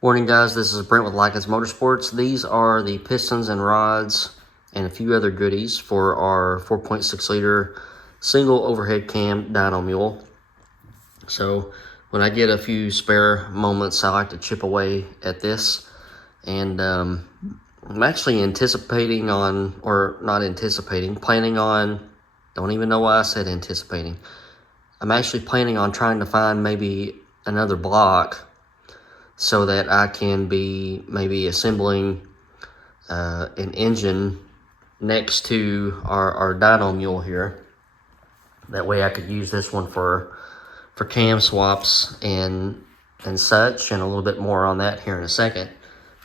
Morning guys, this is Brent with Lykins Motorsports. These are the pistons and rods and a few other goodies for our 4.6 liter single overhead cam dyno mule. So when I get a few spare moments, I like to chip away at this. And I'm actually anticipating on, or not anticipating, planning on, don't even know why I said anticipating. I'm actually planning on trying to find maybe another block so that I can be maybe assembling an engine next to our dyno mule here. That way I could use this one for cam swaps and such, and a little bit more on that here in a second.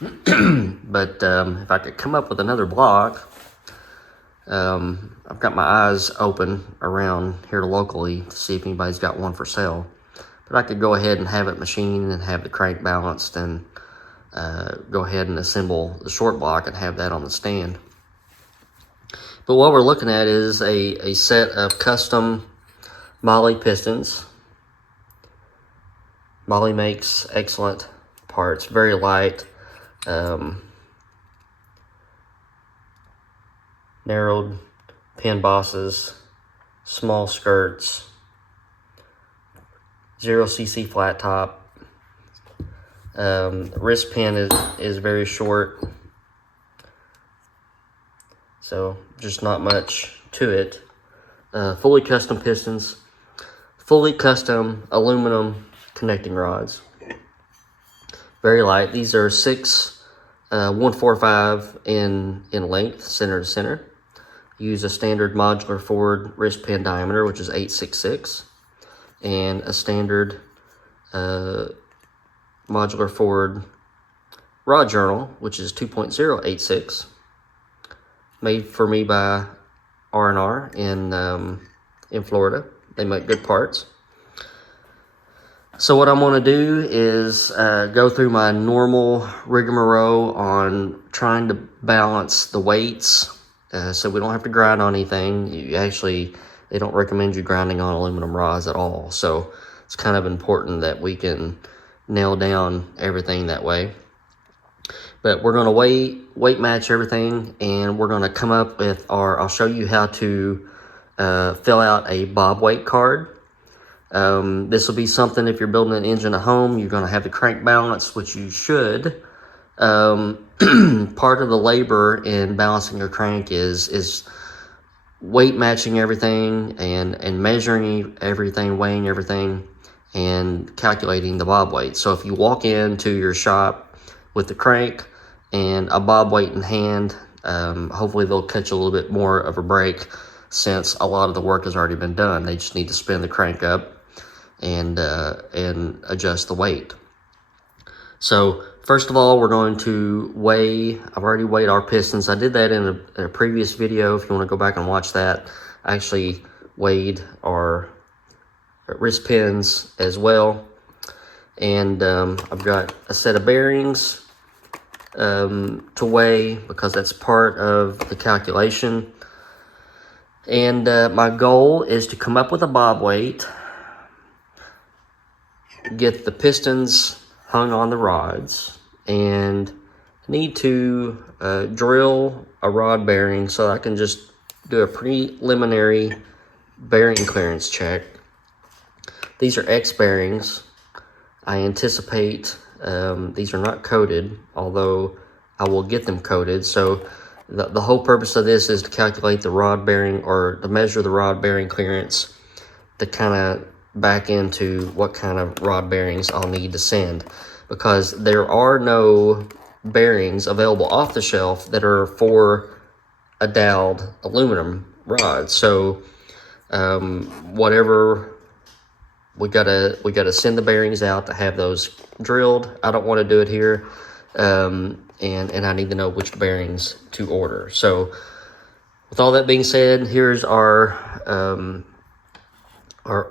But if I could come up with another block, I've got my eyes open around here locally to see if anybody's got one for sale. But I could go ahead and have it machined and have the crank balanced and go ahead and assemble the short block and have that on the stand. But what we're looking at is a set of custom Molle pistons. Molle makes excellent parts, very light, narrowed pin bosses, small skirts, 0cc flat top. Wrist pin is very short, so just not much to it. Fully custom pistons, fully custom aluminum connecting rods. Very light. These are 145 in length, center to center. Use a standard modular forward wrist pin diameter, which is 866. And a standard modular forward rod journal, which is 2.086, made for me by R&R in Florida. They make good parts. So what I'm going to do is go through my normal rigmarole on trying to balance the weights, so we don't have to grind on anything. They don't recommend you grinding on aluminum rods at all. So it's kind of important that we can nail down everything that way. But we're going to weight match everything, and we're going to come up with I'll show you how to fill out a Bobweight card. This will be something, if you're building an engine at home, you're going to have the crank balance, which you should. Part of the labor in balancing your crank is weight matching everything and measuring everything, weighing everything, and calculating the bob weight. So if you walk into your shop with the crank and a bob weight in hand, hopefully they'll catch a little bit more of a break, since a lot of the work has already been done. They just need to spin the crank up and adjust the weight. So first of all, we're going to weigh. I've already weighed our pistons. I did that in a previous video. If you want to go back and watch that, I actually weighed our wrist pins as well. And I've got a set of bearings to weigh, because that's part of the calculation. And my goal is to come up with a bob weight, get the pistons hung on the rods, and need to drill a rod bearing so I can just do a preliminary bearing clearance check. These are X bearings. I anticipate these are not coated, although I will get them coated. So the whole purpose of this is to calculate the rod bearing, or to measure the rod bearing clearance, to kind of back into what kind of rod bearings I'll need to send, because there are no bearings available off the shelf that are for a doweled aluminum rod. So whatever, we gotta send the bearings out to have those drilled. I don't want to do it here, and I need to know which bearings to order. So with all that being said, here's our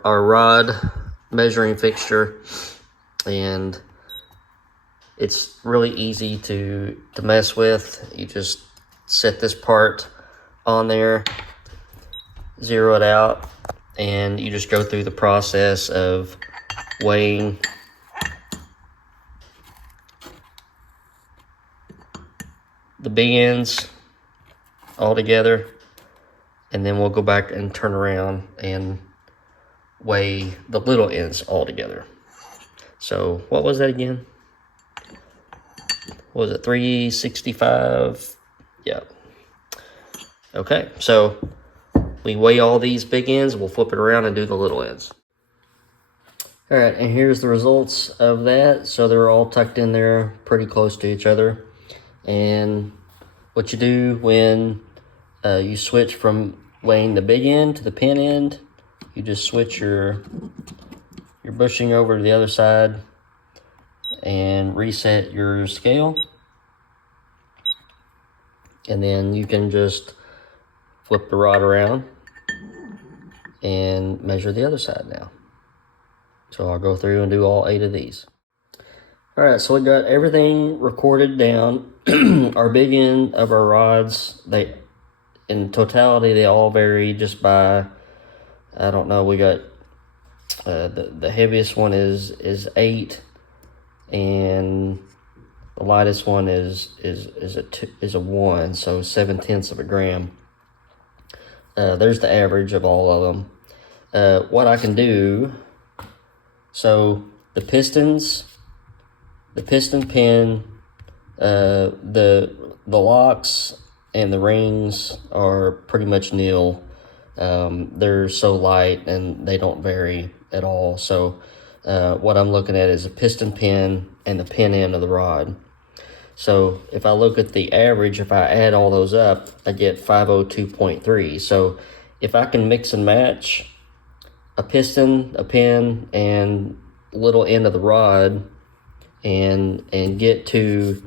rod measuring fixture, and it's really easy to mess with. You just set this part on there, zero it out, and you just go through the process of weighing the big ends all together, and then we'll go back and turn around and weigh the little ends all together. So what was that again? What was it, 365? Yeah. Okay, so we weigh all these big ends, we'll flip it around and do the little ends. All right, and here's the results of that. So they're all tucked in there pretty close to each other. And what you do when you switch from weighing the big end to the pin end, you just switch your bushing over to the other side and reset your scale. And then you can just flip the rod around and measure the other side now. So I'll go through and do all 8 of these. All right, so we got everything recorded down. Our big end of our rods, in totality, they all vary just by, I don't know, we got the heaviest one is 8, and the lightest one is a 1, so 7/10 of a gram. There's the average of all of them. What I can do, so the piston pin, the locks and the rings are pretty much nil. They're so light and they don't vary at all. So what I'm looking at is a piston pin and the pin end of the rod. So if I look at the average, if I add all those up, I get 502.3. So if I can mix and match a piston, a pin, and little end of the rod, and get to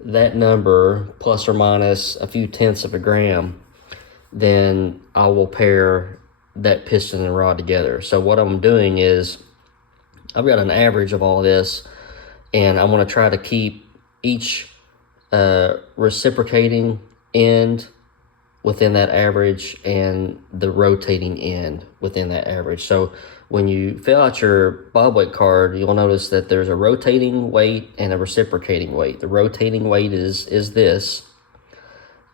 that number plus or minus a few tenths of a gram, then I will pair that piston and rod together. So what I'm doing is I've got an average of all this, and I'm going to try to keep each reciprocating end within that average and the rotating end within that average. So when you fill out your Bobweight card, you'll notice that there's a rotating weight and a reciprocating weight. The rotating weight is this,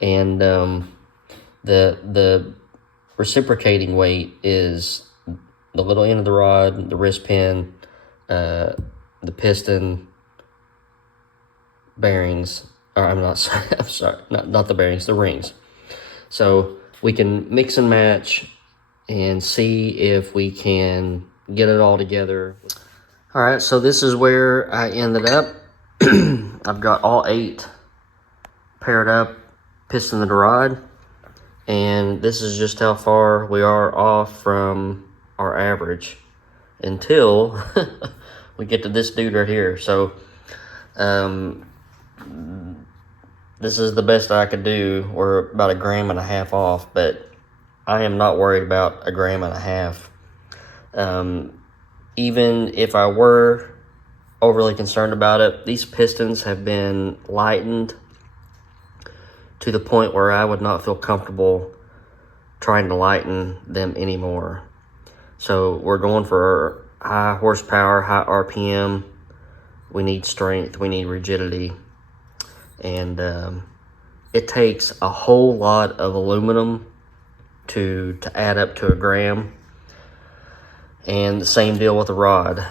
and the reciprocating weight is the little end of the rod, the wrist pin, the piston, bearings, or I'm sorry, not the bearings, the rings. So we can mix and match and see if we can get it all together. All right, so this is where I ended up. I've got all 8 paired up, piston and rod, and this is just how far we are off from our average until we get to this dude right here. So this is the best I could do. We're about 1.5 grams off, but I am not worried about 1.5 grams. Even if I were overly concerned about it, these pistons have been lightened to the point where I would not feel comfortable trying to lighten them anymore. So we're going for high horsepower, high RPM. We need strength, we need rigidity. And it takes a whole lot of aluminum to add up to 1 gram. And the same deal with the rod.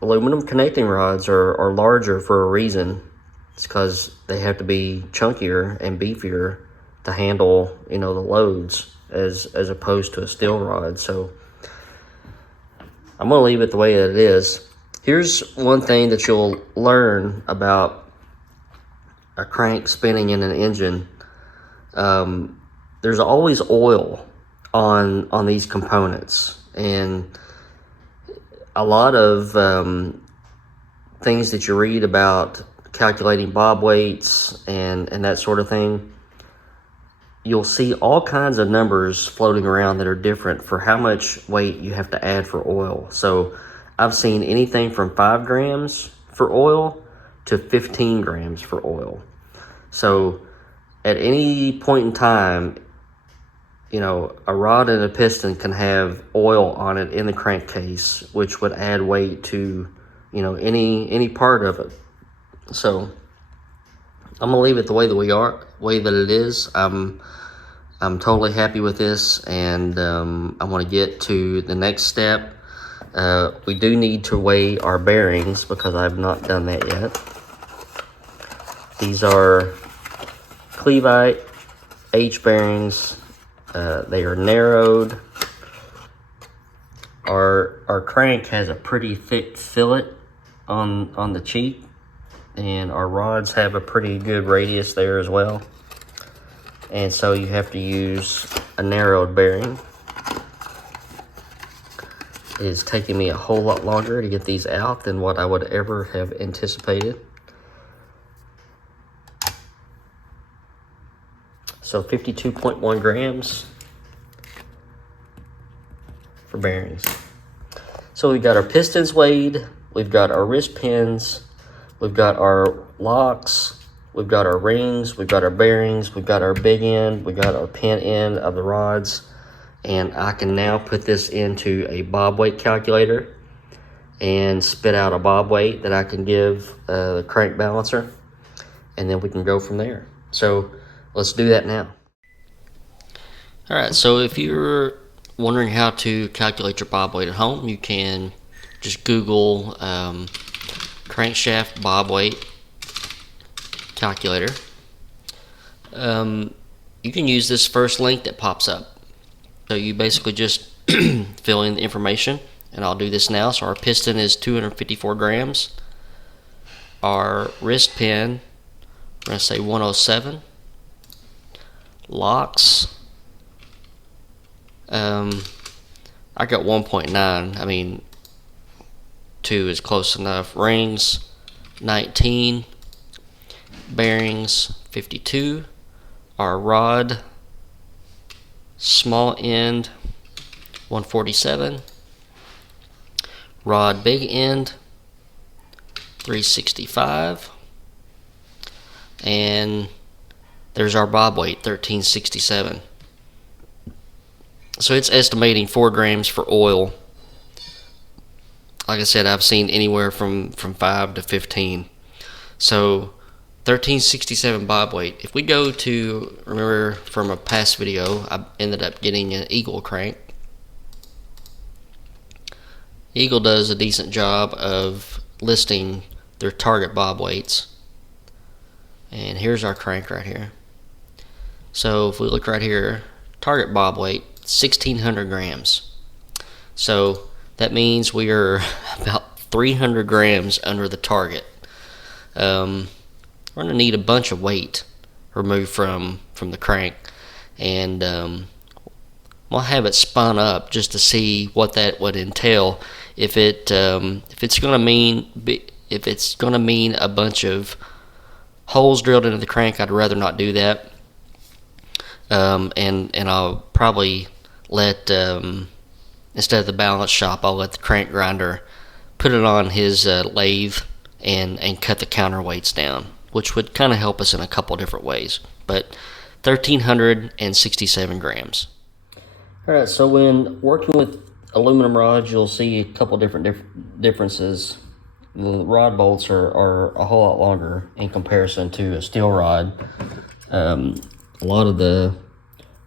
Aluminum connecting rods are larger for a reason. It's because they have to be chunkier and beefier to handle, the loads as opposed to a steel rod. So I'm going to leave it the way that it is. Here's one thing that you'll learn about a crank spinning in an engine. There's always oil on these components, and a lot of things that you read about calculating bob weights and that sort of thing, you'll see all kinds of numbers floating around that are different for how much weight you have to add for oil. So I've seen anything from 5 grams for oil to 15 grams for oil. So at any point in time, you know, a rod and a piston can have oil on it in the crankcase, which would add weight to, you know, any part of it. So I'm gonna leave it the way that it is. I'm totally happy with this, and I want to get to the next step. We do need to weigh our bearings because I've not done that yet. These are Clevite H bearings. They are narrowed. Our crank has a pretty thick fillet on the cheek, and our rods have a pretty good radius there as well. And so you have to use a narrowed bearing. It is taking me a whole lot longer to get these out than what I would ever have anticipated. So 52.1 grams for bearings. So we've got our pistons weighed, we've got our wrist pins, we've got our locks, we've got our rings, we've got our bearings, we've got our big end, we've got our pin end of the rods, and I can now put this into a Bobweight calculator and spit out a Bobweight that I can give the crank balancer, and then we can go from there. So let's do that now. All right, so if you're wondering how to calculate your Bobweight at home, you can just Google crankshaft Bobweight calculator. You can use this first link that pops up. So you basically just fill in the information, and I'll do this now. So our piston is 254 grams. Our wrist pin, we're going to say 107. Locks, I got 1.9. I mean, 2 is close enough. Rings, 19. Bearings, 52. Our rod, small end, 147. Rod big end, 365. And there's our Bobweight, 1367. So it's estimating 4 grams for oil. Like I said, I've seen anywhere from 5 to 15. So 1367 Bobweight. If we go to, remember from a past video, I ended up getting an Eagle crank. Eagle does a decent job of listing their target Bobweights. And here's our crank right here. So if we look right here, target Bobweight, 1,600 grams. So that means we are about 300 grams under the target. We're going to need a bunch of weight removed from the crank, and we'll have it spun up just to see what that would entail. If it's going to mean a bunch of holes drilled into the crank, I'd rather not do that. And I'll probably let instead of the balance shop, I'll let the crank grinder put it on his lathe and cut the counterweights down, which would kind of help us in a couple different ways. But 1,367 grams. All right, so when working with aluminum rods, you'll see a couple different differences. The rod bolts are a whole lot longer in comparison to a steel rod. A lot of the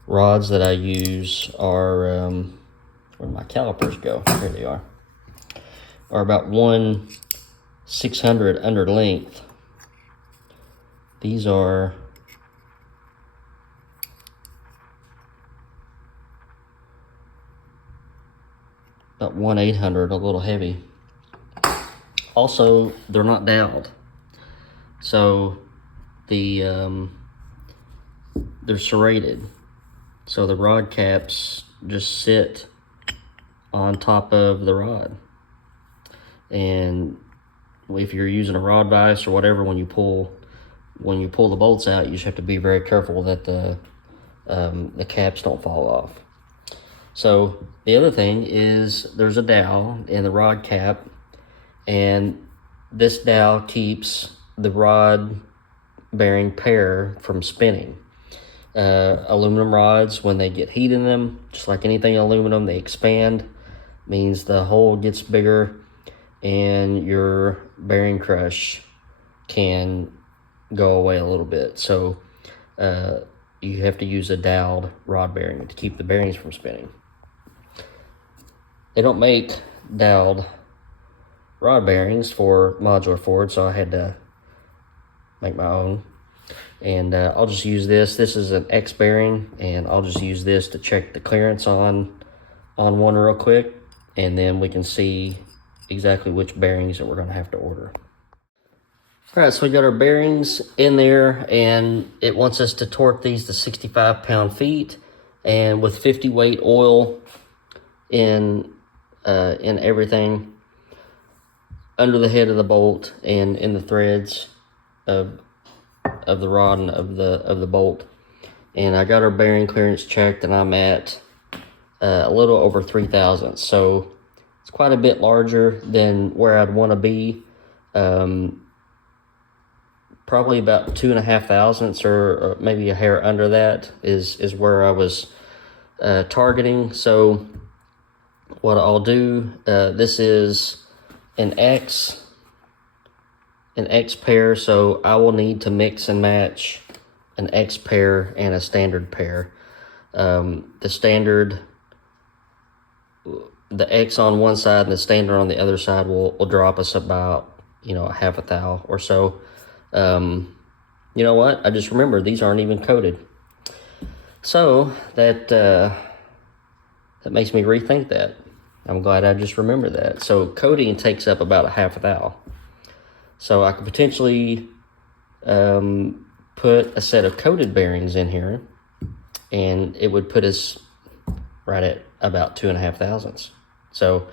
rods that I use are, where'd my calipers go? Here they are about 1/600 under length. These are about 1/800, a little heavy. Also, they're not doweled, so they're serrated. So the rod caps just sit on top of the rod. And if you're using a rod vise or whatever, when you pull the bolts out, you just have to be very careful that the caps don't fall off. So the other thing is there's a dowel in the rod cap, and this dowel keeps the rod bearing pair from spinning. Aluminum rods, when they get heat in them, just like anything aluminum, they expand, means the hole gets bigger and your bearing crush can go away a little bit. So you have to use a doweled rod bearing to keep the bearings from spinning. They don't make doweled rod bearings for modular Ford, so I had to make my own. And I'll just use this. This is an X bearing, and I'll just use this to check the clearance on one real quick, and then we can see exactly which bearings that we're going to have to order. All right, so we got our bearings in there, and it wants us to torque these to 65 pound-feet, and with 50 weight oil in everything under the head of the bolt and in the threads of the rod and of the bolt. And I got our bearing clearance checked, and I'm at a little over 3 thousandths, so it's quite a bit larger than where I'd want to be. Probably about 2.5 thousandths, or maybe a hair under that is where I was targeting. So what I'll do, this is an X pair, so I will need to mix and match an X pair and a standard pair. The standard, the X on one side and the standard on the other side will drop us about, a half a thou or so. You know what? I just remembered these aren't even coated. So that makes me rethink that. I'm glad I just remembered that. So coating takes up about a half a thou. So I could potentially put a set of coated bearings in here, and it would put us right at about 2.5 thousandths. So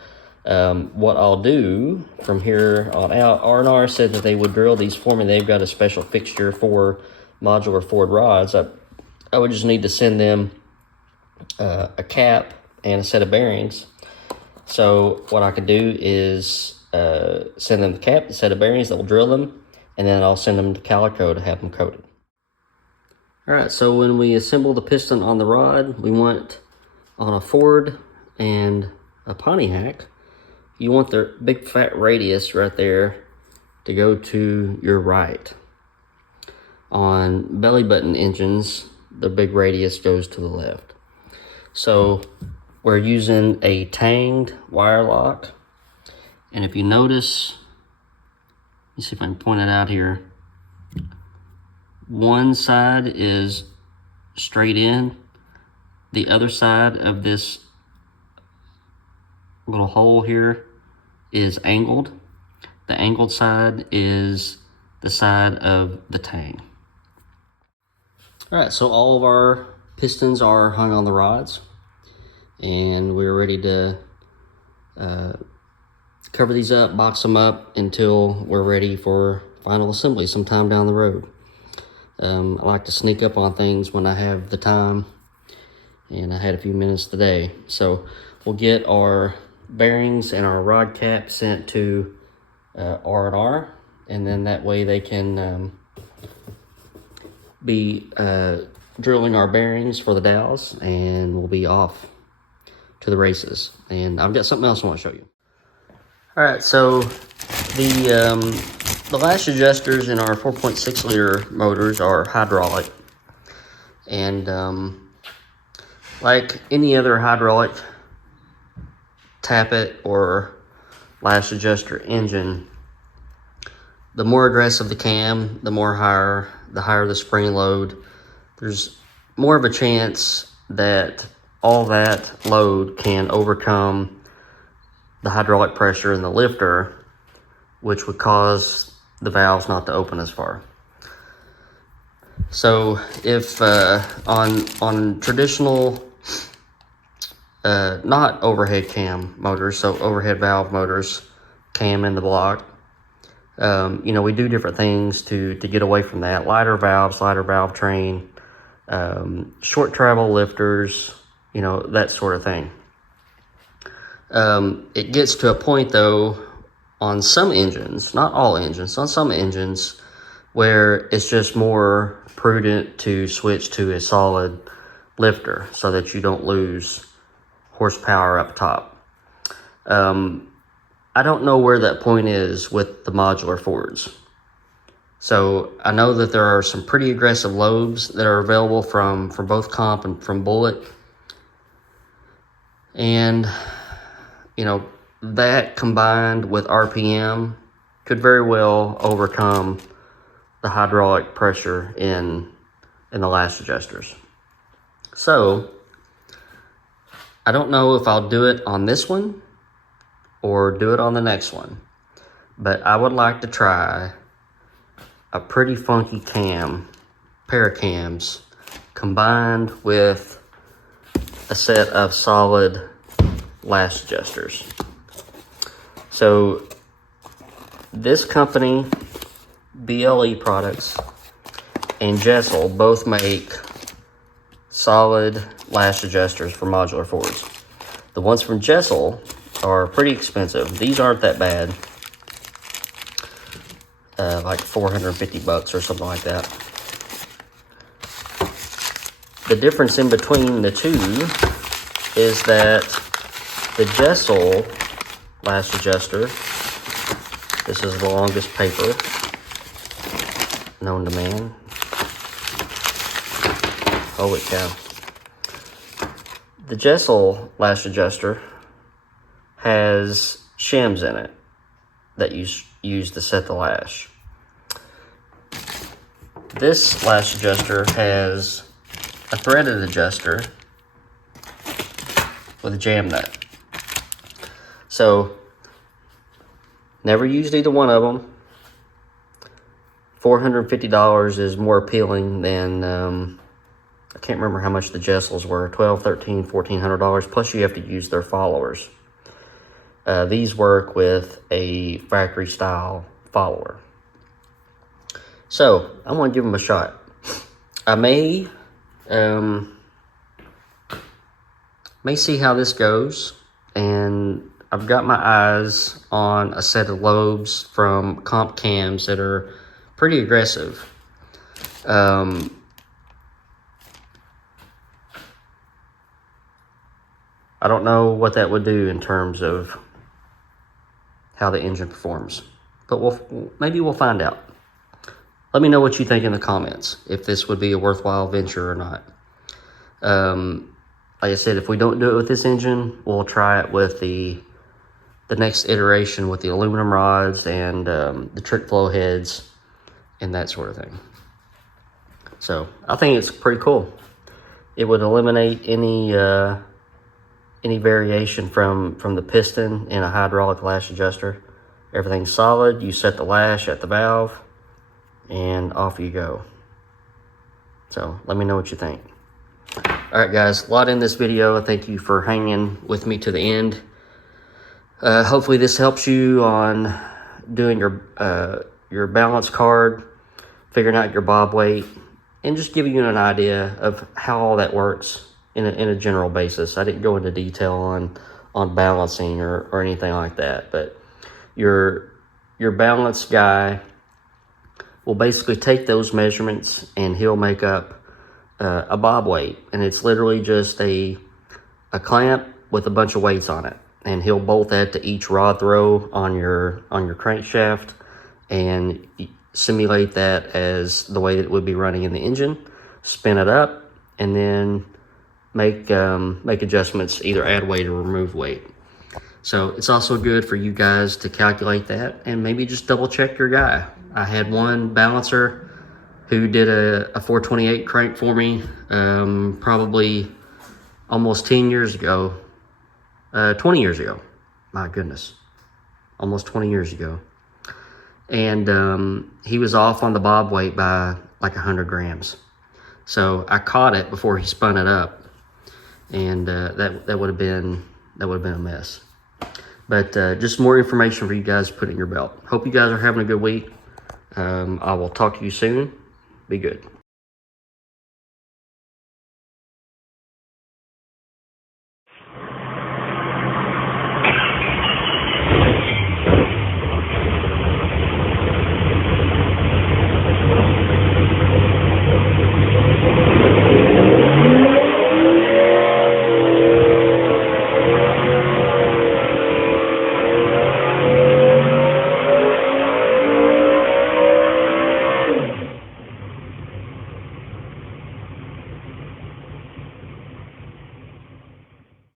what I'll do from here on out, R&R said that they would drill these for me. They've got a special fixture for modular Ford rods. I would just need to send them a cap and a set of bearings. So what I could do is send them the cap, the set of bearings that will drill them, and then I'll send them to Calico to have them coated. All right, so when we assemble the piston on the rod, we want on a Ford and a Pontiac, you want the big fat radius right there to go to your right. On belly button engines, the big radius goes to the left. So we're using a tanged wire lock. And if you notice, let me see if I can point it out here. One side is straight in. The other side of this little hole here is angled. The angled side is the side of the tang. All right, so all of our pistons are hung on the rods, and we're ready to cover these up, box them up until we're ready for final assembly sometime down the road. I like to sneak up on things when I have the time, and I had a few minutes today. So we'll get our bearings and our rod cap sent to R&R, and then that way they can be drilling our bearings for the dowels, and we'll be off to the races. And I've got something else I want to show you. All right, so the lash adjusters in our 4.6 liter motors are hydraulic, and like any other hydraulic tappet or lash adjuster engine, the more aggressive the cam, the higher the spring load, there's more of a chance that all that load can overcome the hydraulic pressure in the lifter, which would cause the valves not to open as far. So if on traditional not overhead cam motors, so overhead valve motors, cam in the block, we do different things to get away from that. Lighter valves, lighter valve train, short travel lifters, that sort of thing. It gets to a point though, on some engines, not all engines, on some engines, where it's just more prudent to switch to a solid lifter so that you don't lose horsepower up top. I don't know where that point is with the modular Fords. So I know that there are some pretty aggressive lobes that are available from both Comp and from Bullet. And, you know, that combined with RPM could very well overcome the hydraulic pressure in the lash adjusters. So I don't know if I'll do it on this one or do it on the next one, but I would like to try a pretty funky pair of cams combined with a set of solid lash adjusters. So this company, BLE Products, and Jessel both make solid lash adjusters for modular Fords. The ones from Jessel are pretty expensive. These aren't that bad. Like $450 or something like that. The difference in between the two is that the Jessel lash adjuster, this is the longest paper known to man. Holy cow. The Jessel lash adjuster has shims in it that you use to set the lash. This lash adjuster has a threaded adjuster with a jam nut. So, never used either one of them. $450 is more appealing than, I can't remember how much the Jessels were, $1,200, $1,300, $1,400, plus you have to use their followers. These work with a factory style follower. So, I'm going to give them a shot. I may see how this goes, and I've got my eyes on a set of lobes from Comp cams that are pretty aggressive. I don't know what that would do in terms of how the engine performs, but maybe we'll find out. Let me know what you think in the comments, if this would be a worthwhile venture or not. Like I said, if we don't do it with this engine, we'll try it with the next iteration with the aluminum rods and the trick flow heads and that sort of thing. So I think it's pretty cool. It would eliminate any variation from the piston in a hydraulic lash adjuster. Everything's solid. You set the lash at the valve, and off you go. So let me know what you think. All right, guys, a lot in this video. Thank you for hanging with me to the end. Hopefully this helps you on doing your balance card, figuring out your bob weight, and just giving you an idea of how all that works in a general basis. I didn't go into detail on balancing or anything like that, but your balance guy will basically take those measurements and he'll make up a bob weight, and it's literally just a clamp with a bunch of weights on it, and he'll bolt that to each rod throw on your crankshaft and simulate that as the way that it would be running in the engine, spin it up, and then make adjustments, either add weight or remove weight. So it's also good for you guys to calculate that and maybe just double check your guy. I had one balancer who did a 428 crank for me probably almost 10 years ago, 20 years ago. My goodness, almost 20 years ago. And he was off on the bob weight by like 100 grams. So I caught it before he spun it up, and that would have been a mess. But just more information for you guys to put in your belt. Hope you guys are having a good week. I will talk to you soon. Be good.